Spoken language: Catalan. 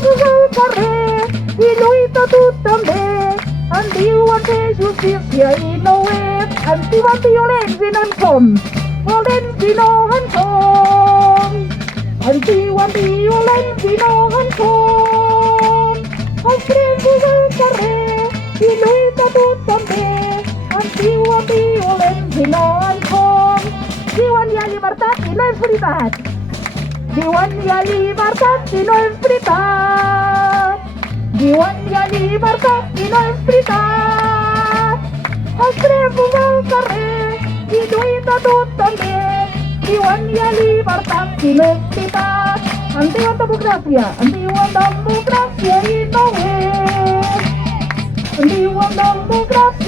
presos al carrer i lluita tu també. En diuen fer justícia i no ho és. Ens diuen violents i no en som, violents i no en som. Ens diuen violents i no en som. Els presos al carrer i lluita tu també. Ens diuen violents i no en som. Diuen hi ha llibertat i no és veritat. Diuen hi ha llibertat i no és veritat. Diuen hi ha llibertat i no és veritat. Els presos al carrer i lluita tu també. Diuen hi ha llibertat i no és veritat. En diuen democràcia i no ho és. En diuen democràcia